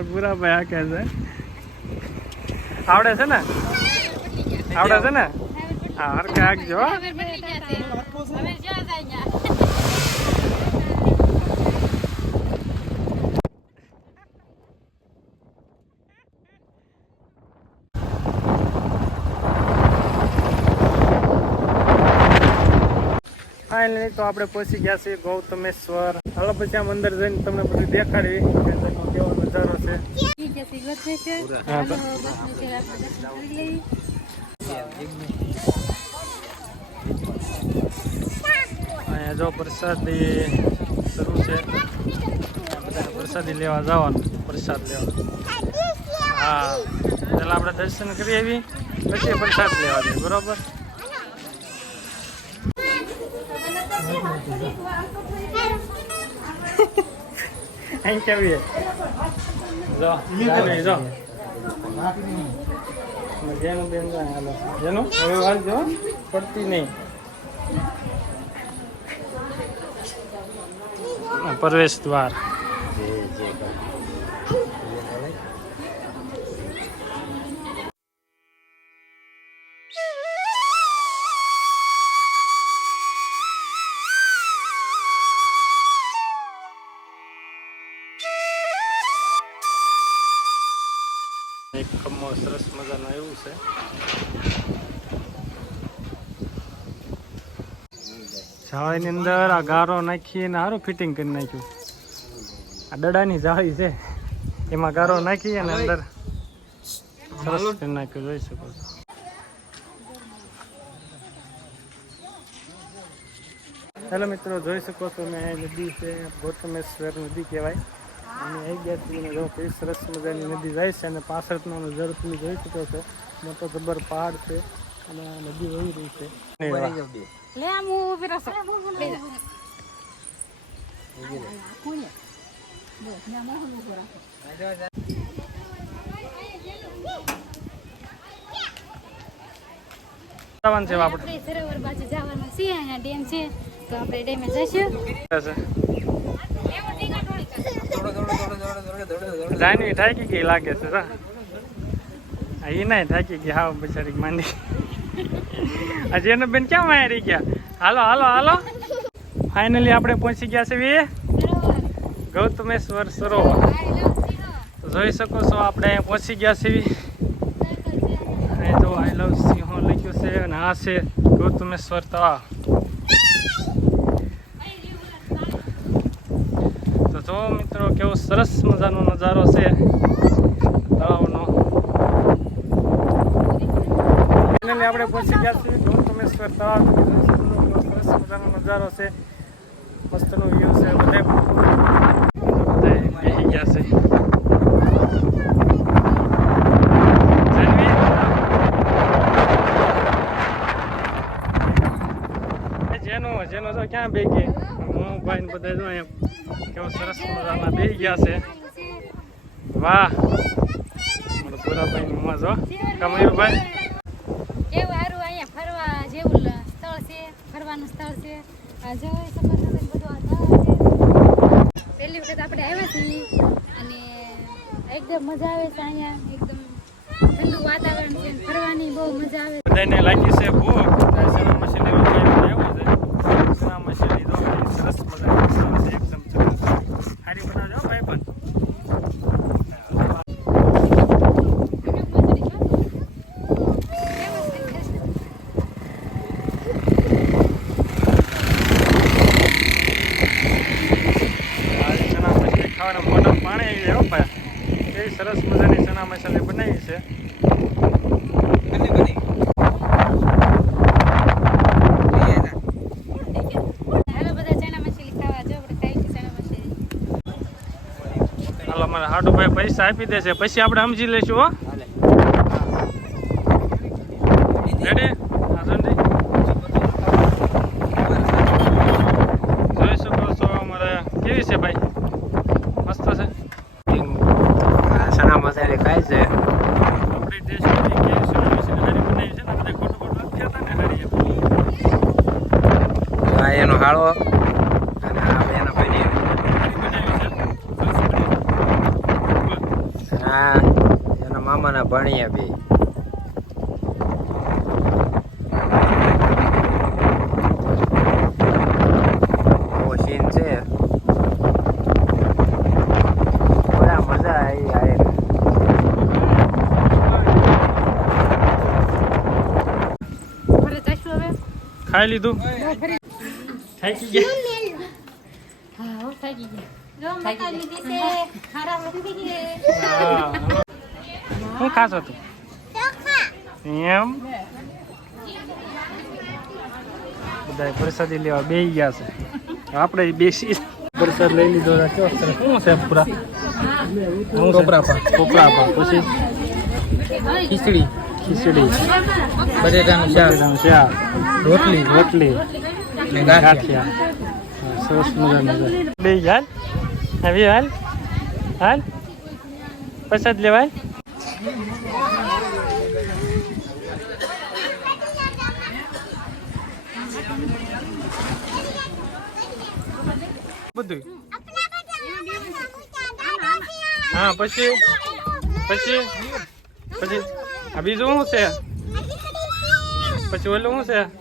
અમારા પૂરા ભાઈ કહે છે. આવડે છે ને? આવડે છે ને? હા હર કાક જો ફાઇનલી તો આપણે પહોંચી ગયા છીએ ગૌતમેશ્વર. હાલો, પછી આમ અંદર જઈને તમને બધું દેખાડવી કેવો નજારો છે. અહીંયા જો પ્રસાદી શરૂ છે. બધાને પ્રસાદી લેવા જવાનું પ્રસાદ લેવા. હા પહેલાં આપણે દર્શન કરી આવી પછી પ્રસાદ લેવા જઈએ બરોબર? અહીં કેવી? જો જો. જેનું બેન હાલો જેનું? હવે. પડતી નહીં. પ્રવેશ દ્વાર. એક કમો સરસ મજાનું એવું છે. જાળીની અંદર આ ગારો નાખીને સારું ફિટિંગ કરી નાખ્યું. આ દડાની જાળી છે. એમાં ગારો નાખી અને અંદર સરસ કરી નાખ્યું જોઈ શકો છો. હેલો મિત્રો જોઈ શકો છો મેં નદી છે ગૌતમેશ્વર નદી કહેવાય. અને અહીં ગયા છીએ જો કઈ સરસ મજાની નદી જાય છે અને પાછળનો નજારો તમે જોઈ શકો છો. મોટો જબર પહાડ છે અને નદી વહી રહી છે. લે આમ હું ઊભી રહેશો. બે જા. જવાનું છે આપણે આપણે સરોવર બાજુ જવાનું છે અહીંયા ડેમ છે તો આપણે ડેમે જઈશું જાનવી થાકી ગઈ લાગે છે એ નહીં થાકી ગઈ, હાવ બિચારી માંડી. હજી એનો બેન ક્યાં વાયા ગયા? હાલો હાલો હાલો. ફાઇનલી આપણે પહોંચી ગયા છે, વી. ગૌતમેશ્વર સરોવર. જોઈ શકો છો આપણે અહીંયા પહોંચી ગયા છીએ જો આઈ લવ સિંહો લખ્યું છે અને આ છે ગૌતમેશ્વર તળાવ. જો મિત્રો, કેવો સરસ મજાનો નજારો છે. તળાવનો આપણે પહોંચી ગયા છીએ ગૌતમેશ્વર તળાવ. સરસ મજાનો નજારો છે. મસ્તનો વ્યૂ છે બધે બધે બેસી ગયા છે જાનવી? એ જેનો જેનો તો ક્યાં બે ગઈ હું ભાઈ ને બધા જો અહીંયા કેવો સરસ મજાના બે ગયા છે. વાહ. પૂરા ભાઈ ની મોજ હો. કમયુરભાઈ કેવું સારું અહીંયા ફરવા જેવું સ્થળ છે ફરવાનું સ્થળ છે. બધું આ છે. પહેલી વખત આપણે આવ્યા છીએ અને એકદમ મજા આવે છે અહીંયા. એકદમ ઠંડુ વાતાવરણ છે ફરવાની બહુ મજા આવે બધાને લાગી છે ભૂખ ત્યાં સના મશીની નું ખાઈને આવ્યો છે સના મશીની તો ભાઈ સરસ મજાની બનાવે છે એકદમ સરસ સારી બનાવજો હો ભાઈ પણ આ ચણા મછલી ખાવાના પાણી આવી જાય એવી સરસ મજાની ચણા મસાલી બનાવી છે. છે હાડુભાઈ પૈસા આપી દેશે પછી આપણે સમજી લઈશું હો રેડી હા સંજય જોઈ શકો છો અમારે કેવી છે ભાઈ મસ્ત છે સણા મસાલે ખાય છે આપણી ટેસ્ટ કેવી છે એવી છે હારી બનાવી છે ને બધા ખોટું ખોટું નથી કહેતા ને હારી એમ. આ એનો હાળો અને આ એનો ભાઈ સરસ બની. મામાના ભણીએ બી. ખાઈ લીધું? થાકી ગયા હા હો થાકી ગયા હા. શું ખાશો તું એમ બધા પ્રસાદી લેવા બેસી ગયા છે આપણે બેસી પ્રસાદ લઈ લીધો. કેવો. શું છે પૂરા કોપરા પા કોપરા પા પછી ખીચડી ખીચડી બટેટાનું શાક રોટલી રોટલી ને ગાંઠિયા. સરસ મજાનું બે હાલ. આવી હાલ. હાલ. પ્રસાદ લેવાય. બધું હા પછી? પછી? પછી? આ બીજું શું છે? પછી ઓલું શું છે?